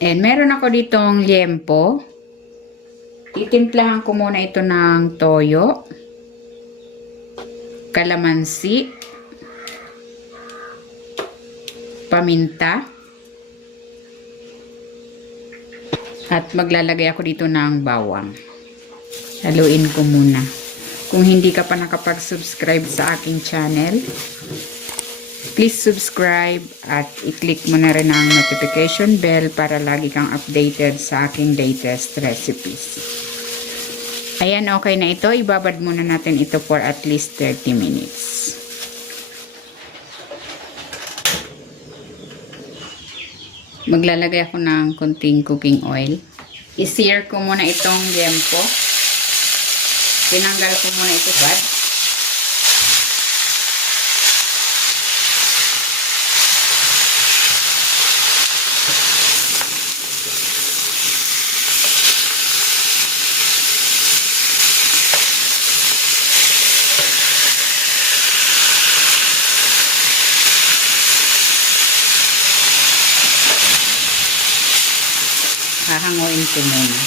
And meron ako ditong liempo. Titimplahan ko muna ito ng toyo, kalamansi, paminta, at maglalagay ako dito ng bawang. Haluin ko muna. Kung hindi ka pa nakapag-subscribe sa aking channel, please subscribe at i-click mo na rin ang notification bell para lagi kang updated sa aking latest recipes. Ayan, okay na ito. Ibabad muna natin ito for at least 30 minutes. Maglalagay ako ng konting cooking oil. I-sear ko muna itong liempo. Tinanggal ko muna ito bad. Hahanguin ko muna.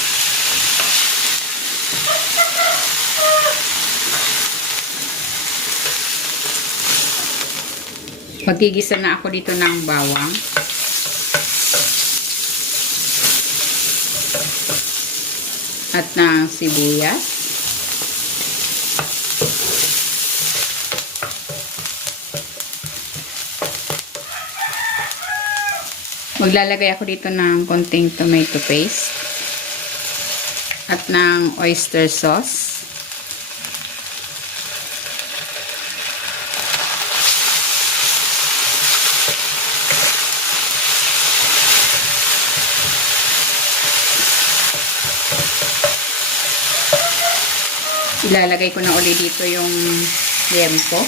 Magigisa na ako dito ng bawang. At ng sibuyas. Maglalagay ako dito ng konting tomato paste at ng oyster sauce. Ilalagay ko na ulit dito yung liempo.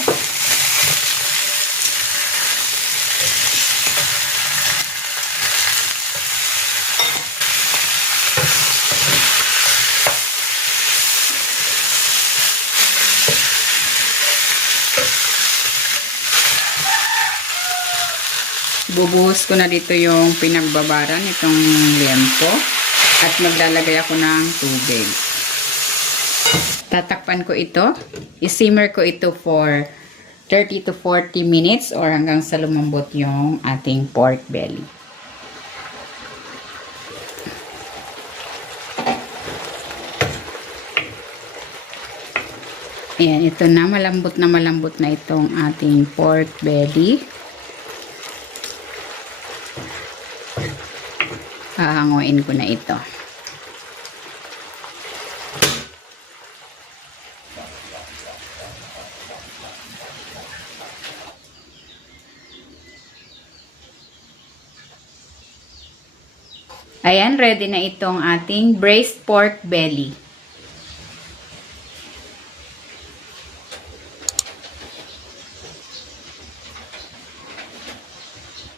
Bubuhos ko na dito yung pinagbabaran itong liempo at maglalagay ako ng tubig. Tatakpan ko ito. I-simmer ko ito for 30 to 40 minutes or hanggang sa lumambot yung ating pork belly. Ayan, ito na malambot na itong ating pork belly. Hahanguin ko na ito. Ayan, ready na itong ating braised pork belly.